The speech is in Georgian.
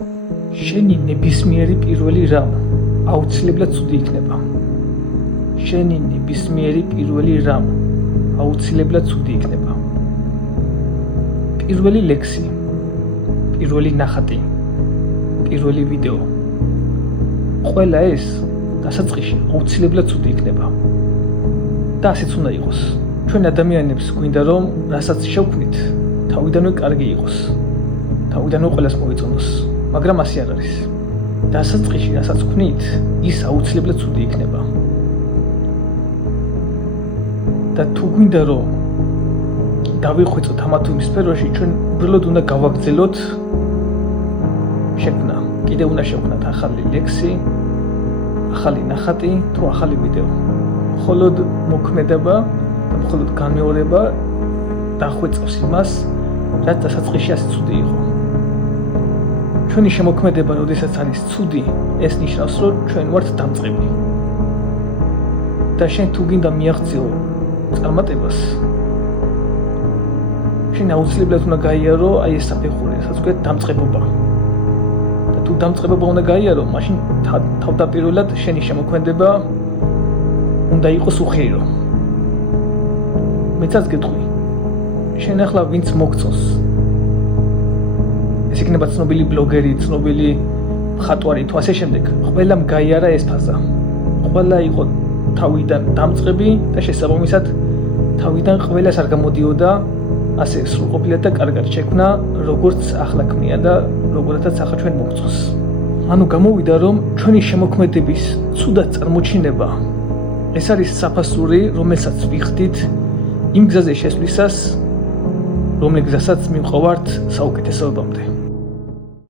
შენი ნებისმიერი პირველი რამ აუცილებლად ცუდი იქნება. შენი ნებისმიერი პირველი რამ აუცილებლად ცუდი იქნება. პირველი ლექსი, პირველი ნახატი, პირველი ვიდეო. ყველა ეს დასაწყისში აუცილებლად ცუდი იქნება. და ასეც უნდა იყოს. ჩვენ ადამიანებს გვინდა რომ რასაც შევქმნით, თავიდანვე კარგი იყოს. თავიდანვე ყველას მოეწონოს, მაგრამ ასე არ არის. დასაწყისში რასაც ვქმნით, ის აუცილებლად ცუდი იქნება. და თუ გვინდა რომ დავიხვეწოთ ამა თუ იმ სფეროში, ჩვენ უბრალოდ უნდა გავაგრძელოთ შექმნა. კიდევ უნდა შევქმნათ ახალი ლექსი, ახალი ნახატი თუ ახალი ვიდეო. მხოლოდ მოქმედება და მხოლოდ განმეორება დახვეწავს იმას, რაც დასაწყისში ასე ცუდი იყო. ჩვენი შემოქმედება, როდესაც არის ცუდი, ეს ნიშნავს, რომ ჩვენ ვართ დამწყები. და შენ თუ გინდა მიაღწიო წარმატებას, შენ აუცილებლად უნდა გაიარო აი ეს საფეხური, რასაც ვქვია დამწყებობა. და თუ დამწყებობა უნდა გაიარო, მაშინ თავდაპირველად შენი შემოქმედება უნდა იყოს უხეირო. მეცაც გეტყვი, შენ ახლა ვინც მოგწონს, ეს იქნება ცნობილი ბლოგერი, ცნობილი მხატვარი თუ ასე შემდეგ, ყველამ გაიარა ეს ფაზა. ყველა იყო თავიდან დამწყები და შესაბამისად თავიდან ყველას არ გამოდიოდა ასე სრულყოფილად და კარგად შექმნა, როგორც ახლა ქმნია და როგორაც ახლა ჩვენ მოგწონს. ანუ გამოვიდა, რომ ჩვენი შემოქმედების ცუდად წარმოჩინება ეს არის საფასური, რომელსაც ვიხდით იმ გზაზე შესვლისას, რომელ გზასაც მივყავართ საუკეთესობამდე.